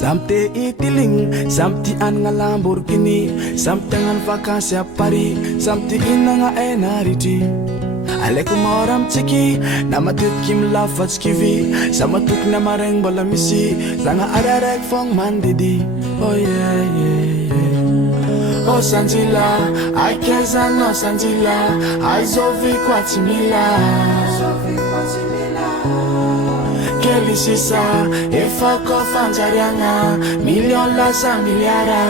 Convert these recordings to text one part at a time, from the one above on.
Samte itiling, samti an nga Lamborghini, samti an vakansi a Paris, samti ina nga enarity. Aleko moram tsiki, na matit kim lafats kivi, sa matuk na mareng bola misi, zanga ararek fong mandidi. Oh yeah, yeah, yeah. Oh Sanjila, I keza no Sanjila, I zovi kwa timila. Kelly sisa, efa ko fanjarianga, million la sa miliara.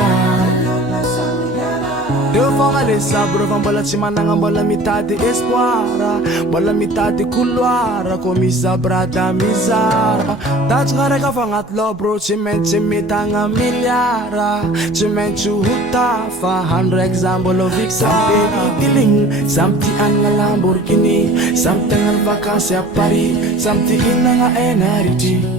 Devo fare sabro, van bola cimananga, bola mitade espoara, bola mitade couloir, come sabra da mizara. That's gara ka fangat lo bro, cimentanga miliara, cimentu hutafa, 100 example of victory. Tiling, samti an nga Lamborghini, samti an vakansi a Paris, samti ina nga enarity.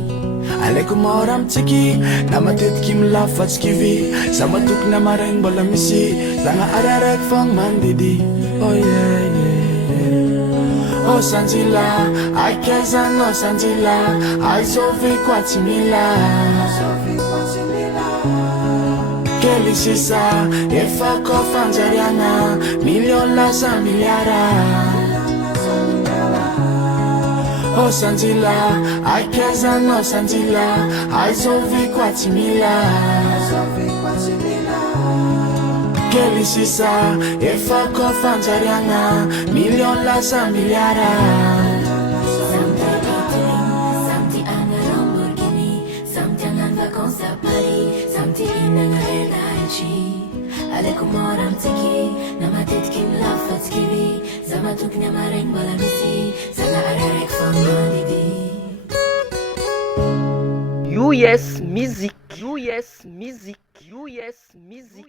Aleko moram tsiki, na matit kim lafats kivi, sa matuk na mareng bola misi, zanga ararek fong mandidi. Oh yeah, yeah, yeah. Oh Sanjila, I keza no Sanjila, I zovi kwa timila. Kelly sisa, efa ko fanjariana, million la sa miliara. Oh Sanjila, I keza no Sanjila, I zovi kwa timila. Kelly sisa, efa ko fanjariana, million la sa miliara. Samti anga Lamborghini, samti anga vakansi a Paris, samti ina nga energy. Aleko moram tsiki, na matit kim lafats kivi, zamatuk na mareng bola misi, zanga ararek fong mandidi. US Music, US Music, US Music.